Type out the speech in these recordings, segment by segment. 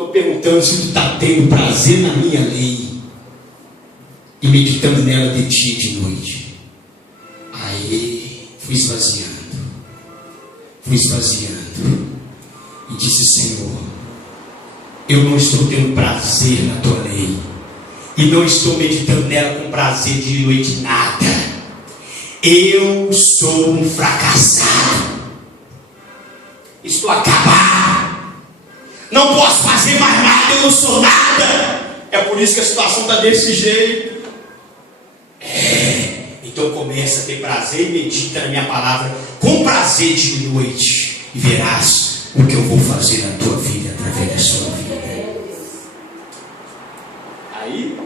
estou perguntando se tu está tendo prazer na minha lei e meditando nela de dia e de noite. Aí fui esvaziando e disse: Senhor, eu não estou tendo prazer na tua lei e não estou meditando nela com prazer de noite nada. Eu sou um fracassado, estou acabado, não posso fazer mais nada, eu não sou nada. É por isso que a situação está desse jeito. Então começa a ter prazer e medita na minha palavra com prazer de noite, e verás o que eu vou fazer na tua vida, através da sua vida. Aí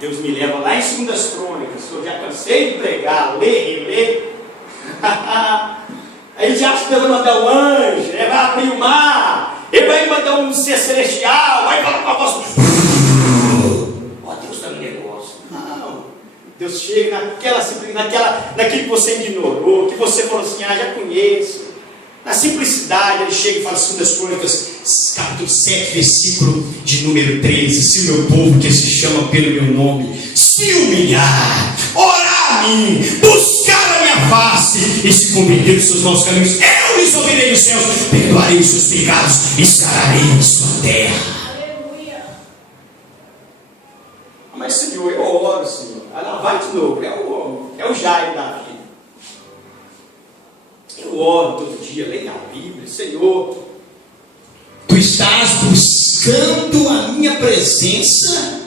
Deus me leva lá em 2 Crônicas. Eu já cansei de pregar, ler, reler. Aí já espera mandar o anjo, ele vai abrir o mar, ele vai mandar um ser celestial, vai falar com a voz. Ó, Deus está no negócio. Não, Deus chega naquela simplicidade, naquilo que você ignorou, que você falou assim: ah, já conheço. Na simplicidade, ele chega e fala, 2 Crônicas, capítulo 7, versículo de número 13: se o meu povo, que se chama pelo meu nome, se humilhar, orar a mim, buscar a minha face e se converter dos seus maus caminhos, eu lhes ouvirei os céus, perdoarei os seus pecados e sararei a sua terra. Aleluia. Mas Senhor, eu oro, Senhor. Ela vai de novo, é o Jairo da vida. Eu oro todo dia, leio a Bíblia. Senhor, tu estás buscando a minha presença?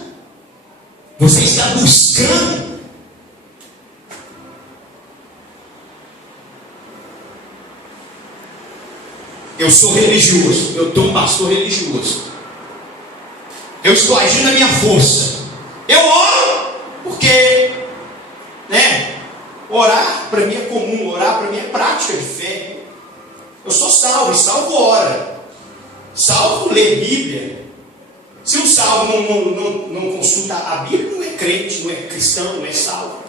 Você está buscando? Eu sou religioso, eu estou um pastor religioso. Eu estou agindo na minha força. Eu oro porque, orar para mim é comum, orar para mim é prática de fé. Eu sou salvo, e salvo ora. Salvo lê Bíblia. Se um salvo não consulta a Bíblia, não é crente, não é cristão, não é salvo.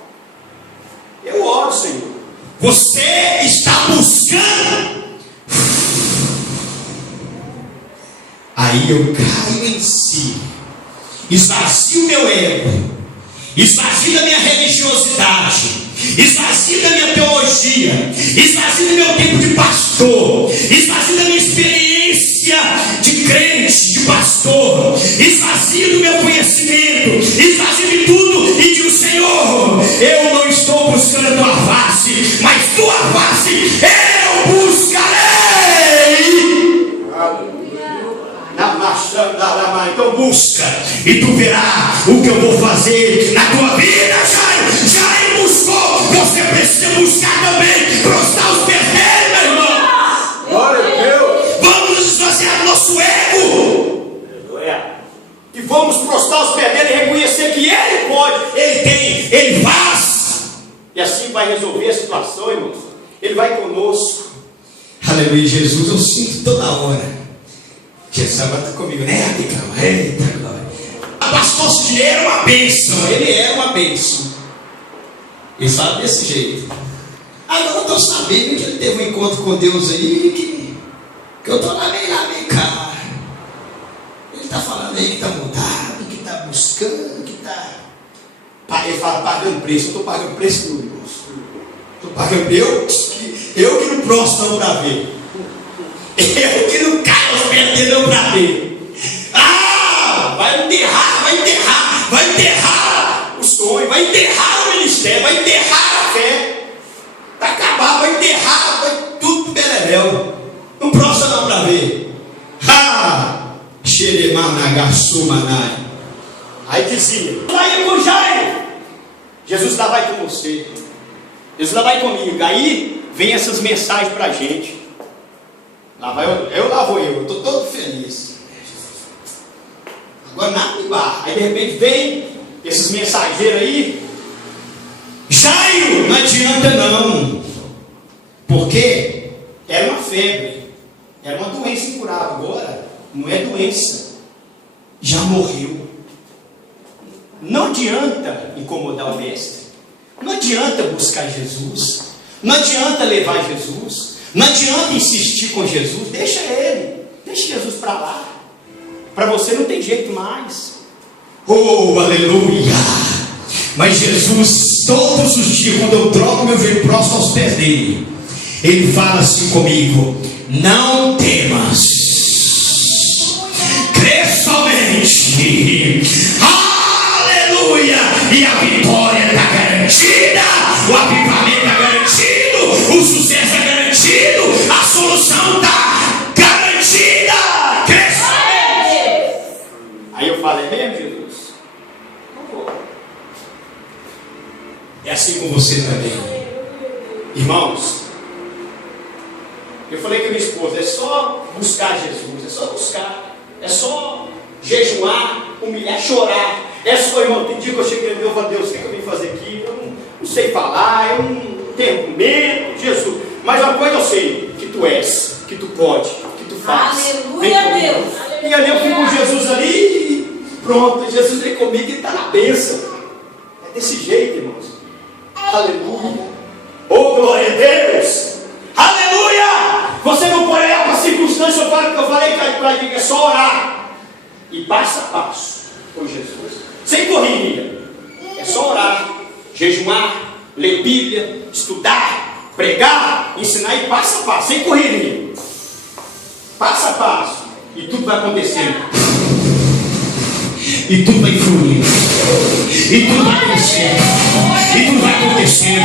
Eu oro, Senhor. Você está buscando. Aí eu caio em si, esvazio meu ego, esvazio da minha religiosidade, esvazio da minha teologia, esvazio do meu tempo de pastor, esvazio da minha experiência de crente, de pastor, esvazio do meu conhecimento, esvazio de tudo e digo: Senhor, eu não estou buscando a tua face, mas tua face eu buscarei. Então busca, e tu verás o que eu vou fazer na tua vida. Jairo buscou, você precisa buscar também, prostrar os pés dele, meu irmão. Glória a Deus. Vamos nos esvaziar do nosso ego e vamos prostrar os pés dele e reconhecer que ele pode, ele tem, ele faz, e assim vai resolver a situação, irmãos. Ele vai conosco. Aleluia. Jesus eu sinto toda hora. Jesus agora está comigo, né? Eita glória. O pastor Sidney era uma bênção. Ele era uma bênção. Ele fala desse jeito. Agora eu estou sabendo que ele teve um encontro com Deus aí, que eu estou lá meio cá. Ele está falando aí que está mudado, que está buscando, que está. Ele fala pagando preço. Eu estou pagando preço no irmão. Estou pagando eu que não prostro para ver. Eu que não caio aos pés dele não para ver. Vai enterrar o sonho, vai enterrar o ministério, vai enterrar a fé, vai acabar, vai enterrar, vai tudo pro beleléu. Não prostra não para ver. Aí dizia: vai com Jairo, Jesus lá vai com você, Jesus lá vai comigo. Aí vem essas mensagens para a gente. Lá vai eu estou todo feliz. Agora nada me barra. Aí de repente vem esses mensageiros aí: Jairo, não adianta não, porque era uma febre, era uma doença incurável. Agora não é doença, já morreu. Não adianta incomodar o mestre, não adianta buscar Jesus, não adianta levar Jesus, não adianta insistir com Jesus. Deixa Jesus para lá. Para você não tem jeito mais. Oh, aleluia! Mas Jesus, todos os dias, quando eu troco meu joelho próximo aos pés dele, ele fala assim comigo: não temas, crê somente. Aleluia! E a vitória está garantida, o avivamento está garantido, o sucesso está garantido, a solução está garantida. Crê somente. Aí eu falo: é mesmo, Jesus? Não vou. É assim com você também. Irmãos, eu falei com a minha esposa: é só buscar Jesus, é só buscar, é só jejuar, humilhar, chorar. É só, irmão, tem dia que eu cheguei e eu falo: Deus, o que eu vim fazer aqui? Eu não sei falar, eu não tenho medo, Jesus. Mas uma coisa eu sei, que tu és, que tu pode, que tu faz. Aleluia, Deus. E ali eu fui com Jesus ali e pronto, Jesus vem comigo e está na bênção. É desse jeito, irmãos. Aleluia. Oh, glória a Deus. Aleluia. Você não pode olhar para a circunstância. Eu falei para ele que é só orar. E passo a passo com Jesus. Sem correria. É só orar, jejuar, ler Bíblia, estudar, pregar, ensinar e passo a passo. Sem correria. Passo a passo. E tudo vai acontecer. E tudo vai fluir, e tudo vai crescer, e tudo vai acontecer.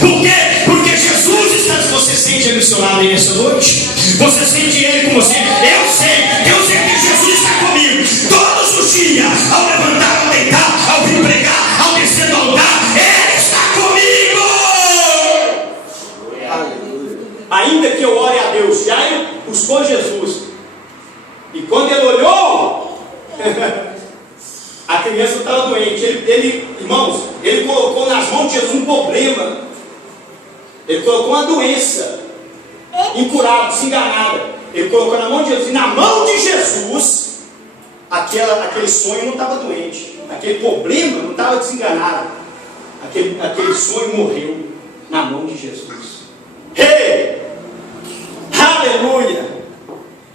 Por quê? Porque Jesus está. Você sente Ele do seu lado aí nessa noite? Você sente Ele com você? Eu sei que Jesus está comigo todos os dias. Ao levantar, ao deitar, ao vir pregar, ao descer do altar, Ele está comigo. Ainda que eu ore a Deus, Jairo buscou Jesus. E quando ele olhou, a criança estava doente. Irmãos, ele colocou nas mãos de Jesus um problema. Ele colocou uma doença incurada, desenganada. Ele colocou na mão de Jesus. E na mão de Jesus, aquele sonho não estava doente. Aquele problema não estava desenganado. Aquele sonho morreu na mão de Jesus. Hey! Aleluia!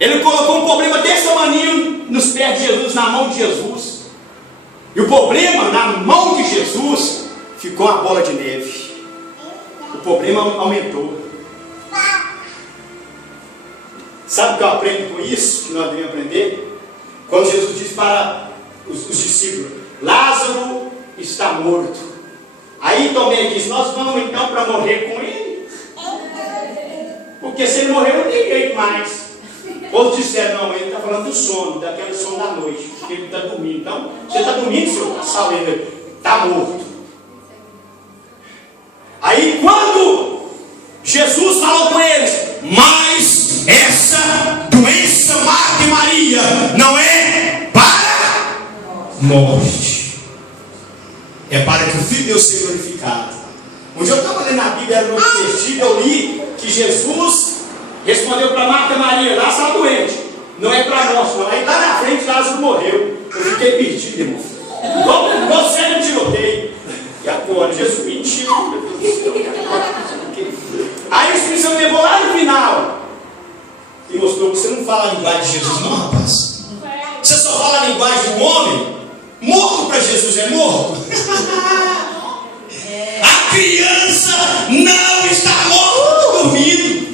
Ele colocou um problema desse maninho nos pés de Jesus, na mão de Jesus. E o problema na mão de Jesus ficou uma bola de neve. O problema aumentou. Sabe o que eu aprendo com isso? Que nós devemos aprender? Quando Jesus disse para os discípulos: Lázaro está morto. Aí Tomé disse: nós vamos então para morrer com ele? Porque se ele morrer não tem jeito mais. Outros disseram: não, ele está falando do sono, daquele sono da noite, porque ele está dormindo. Então, você está dormindo, senhor? Está salendo, está morto. Aí quando Jesus falou com eles: mas essa doença, Marta e Maria, não é para morte, é para que o Filho de Deus seja glorificado. Onde eu estava lendo a Bíblia, era no texto, eu li que Jesus respondeu para Marta e Maria: lá está doente, não é para nós, não. Aí lá na frente Lázaro morreu. Eu fiquei perdido, irmão. Você não tiroteio. E agora, Jesus mentiu. Aí o Espírito Santo levou lá no final e mostrou que você não fala a linguagem de Jesus, não, rapaz. Você só fala a linguagem do homem. Morto para Jesus é morto. A criança não está morta, dormindo.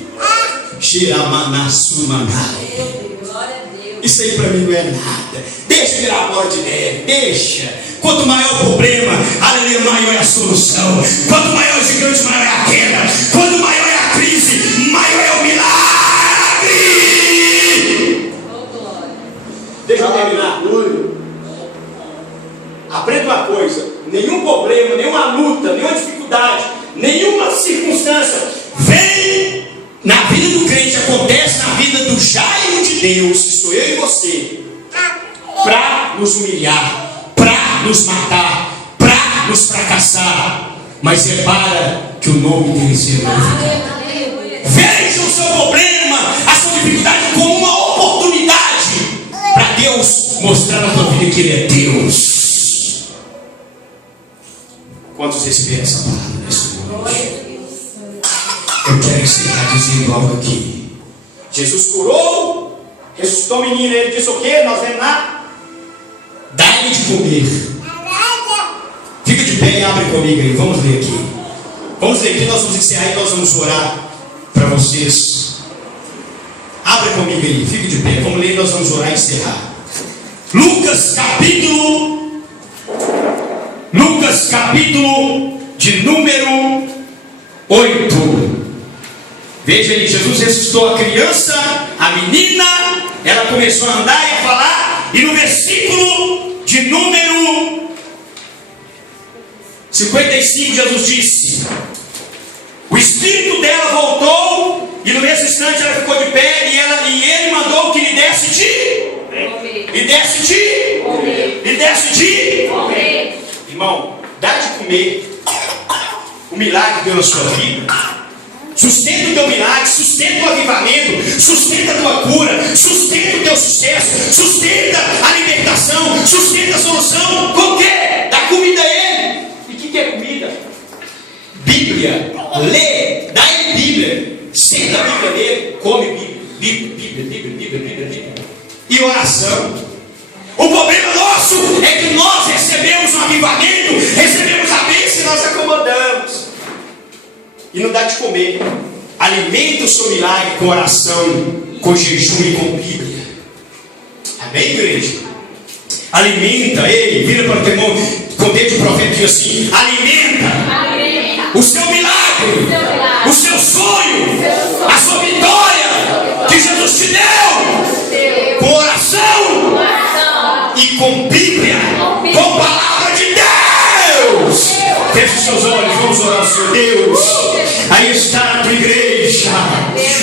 Isso aí para mim não é nada. Deixa virar a bola de neve, deixa. Quanto maior o problema, aleluia, maior é a solução. Quanto maior o gigante, maior é a queda. Quanto maior é a crise, maior é o milagre. Deixa eu terminar. Aprenda uma coisa: nenhum problema, nenhuma luta, nenhuma dificuldade, nenhuma circunstância vem na vida do crente, acontece na vida do Jairo de Deus, que sou eu e você, para nos humilhar, para nos matar, para nos fracassar, mas é para que o nome dele seja glorificado. Veja o seu problema, a sua dificuldade como uma oportunidade para Deus mostrar na tua vida que Ele é Deus. Quantos receberam essa palavra nesse momento? Eu quero encerrar dizendo algo aqui. Jesus curou Ressuscitou o menino, ele disse o quê? Nós vemos lá. Dá-lhe de comer. Fica de pé e abre comigo aí. Vamos ler aqui. Vamos ler aqui, nós vamos encerrar e nós vamos orar para vocês. Abre comigo aí, fica de pé. Vamos ler e nós vamos orar e encerrar. Lucas capítulo de número 8. Veja aí, Jesus ressuscitou a criança, a menina, ela começou a andar e a falar, e no versículo de número 55, Jesus disse: o espírito dela voltou, e no mesmo instante ela ficou de pé, e ele mandou que lhe desse de comer. Irmão, dá de comer. O milagre deu na sua vida. Sustenta o teu milagre, sustenta o avivamento, sustenta a tua cura, sustenta o teu sucesso, sustenta a libertação, sustenta a solução. Com o quê? Dá comida a ele. E o que é comida? Bíblia. Lê, dá ele Bíblia. Senta a Bíblia nele, come Bíblia. E oração. O problema nosso é que nós recebemos um avivamento, recebemos a bênção e nós acomodamos. E não dá de comer. Alimenta o seu milagre com oração, com jejum e com Bíblia. Amém, igreja? Alimenta ele, vira para o teu irmão, com o dedo de profeta e diz assim: alimenta o seu milagre, o seu sonho, a sua vitória que Jesus te deu, com oração e com Bíblia, com palavra de Deus. Feche seus olhos, vamos orar ao Senhor. Deus, aí está a tua igreja.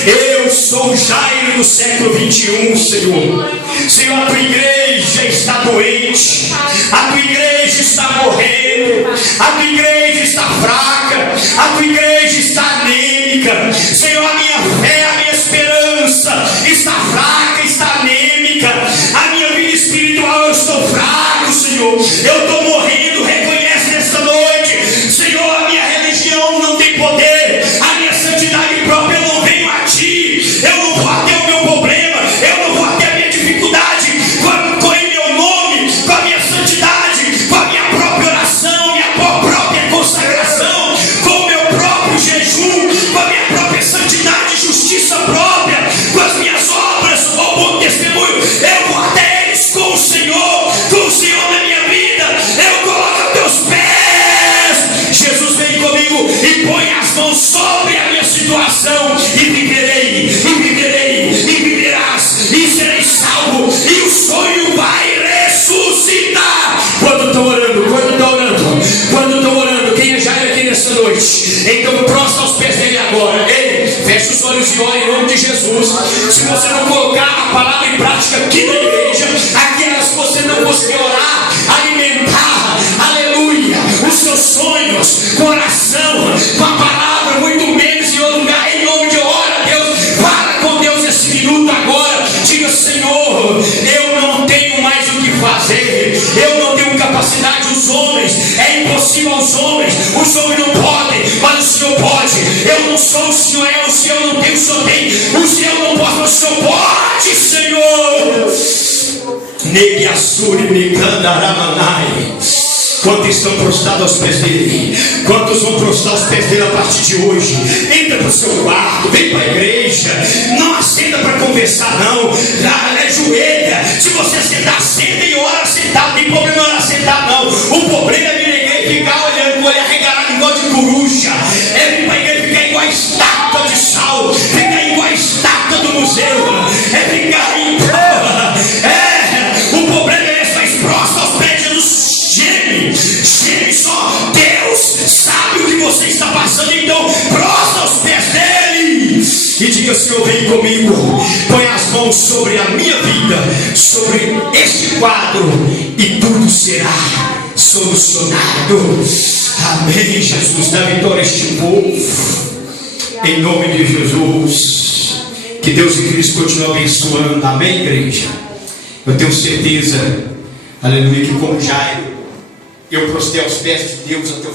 Eu sou o Jairo do século 21, Senhor. Senhor, a tua igreja está doente, a tua igreja está morrendo, a tua igreja está fraca, a tua igreja está anêmica. Senhor, a minha fé, a minha esperança está fraca, está anêmica. A minha vida espiritual, eu estou fraco, Senhor. Eu estou morrendo, reconhece nesta noite. Senhor, a minha religião não tem poder, a minha santidade própria, eu não venho a ti. Eu não vou até o meu problema, eu não vou até a minha dificuldade com o meu nome, com a minha santidade, com a minha própria oração, minha própria consagração, com o meu próprio jejum, com a minha própria santidade e justiça própria, com as minhas obras, o bom testemunho. Eu vou até eles com o Senhor na minha vida. Eu coloco a teus pés. Jesus, vem comigo e põe as mãos sobre a minha situação, e viverei, e viverás, e serei salvo, e o sonho vai ressuscitar. Quando estou orando, quem é Jairo aqui nessa noite? Então prostra aos pés dele agora. Ei, fecha os olhos e ora em nome de Jesus. Se você não colocar a palavra em prática aqui na igreja, aquelas que você não conseguir orar, alimentar, aleluia, os seus sonhos, com oração, com a palavra, muito menos em outro lugar, em nome de ora, Deus, fala com Deus esse minuto agora. Diga: Senhor, eu não tenho mais o que fazer, eu não tenho capacidade. Os homens, é impossível aos homens, os homens não podem, mas o Senhor pode. Eu não sou, o Senhor é, o Senhor não tem, o Senhor tem, o Senhor não pode, mas o Senhor pode, Senhor. Nebiassuri Bricandaramanai. Quantos estão prostrados aos pés dele? Quantos vão prostrar aos pés dele a partir de hoje? Entra para o seu quarto, vem para a igreja. Não assenta para conversar, não. Ajoelha. Se você sentar, senta e ora sentado. Não tem problema em orar sentado, não. O problema é vir na igreja e ficar olhando com o olho arregalado igual de coruja. É vir para a igreja e ficar igual a estátua de sal, ficar igual a estátua do museu. É ficar em o problema é esse, mas prostra aos pés de Jesus. Geme só. Deus sabe o que você está passando, então prostra aos pés dele e diga: Senhor, vem comigo, põe as mãos sobre a minha vida, sobre este quadro, e tudo será solucionado. Amém. Jesus, dá vitória a este povo, em nome de Jesus. Que Deus e Cristo continue abençoando. Amém, igreja? Eu tenho certeza, aleluia, que como Jairo, eu prostrei aos pés de Deus até o